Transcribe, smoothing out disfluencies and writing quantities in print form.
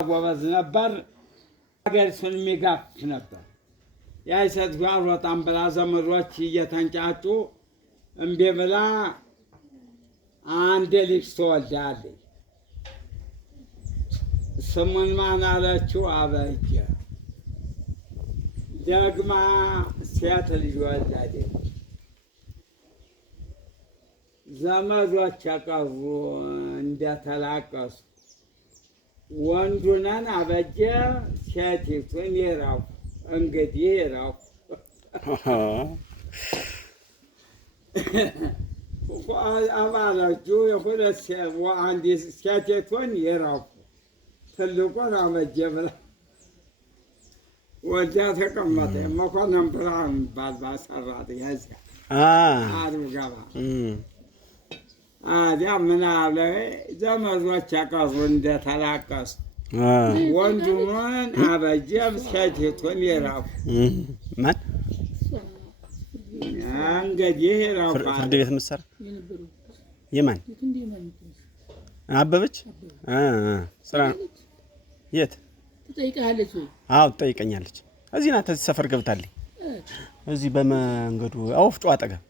ጎበዝ ነበር። ሀገር ስን የሚጋፍ ነበር። ያይሰት ጋር ወጣም ብላ ዘመዶች እየተንጫጩ እምቢ ብላ አንድ ልጅ ትወልዳለች። ስሙን ማን አለችው? አበጀ። ደግማ ሴት ልጅ ወለደች። ዘመዶች ቀሩ እንደተላቀሱ። ወንዱነን አበጀ፣ ሴቲቱን ይረፉ። እንግዲህ ይረፉ። አባሎቹ የሁለት አንድ ሴቲቱን ይረፉ። ትልቁን አበጀ ብላ ወዲያ ተቀመጠ። መኮንን ብርሃኑ የሚባል ባሰራት ያዚያ አድሩ ገባ። አዲያ ምን አለ? ዘመዶች ቀሩ እንደተላቀሱ። ወንዱን አበጀ፣ ሴቲቱን ይረፉ። ማን እንግዲህ ይረፉ። ፍርድ ቤት ምሰራ የማን አበበች? ስራ የት ትጠይቃለች? አዎ ትጠይቀኛለች። እዚህ ናት። እዚህ ሰፈር ገብታለች። እዚህ በመንገዱ ወፍጮ አጠገብ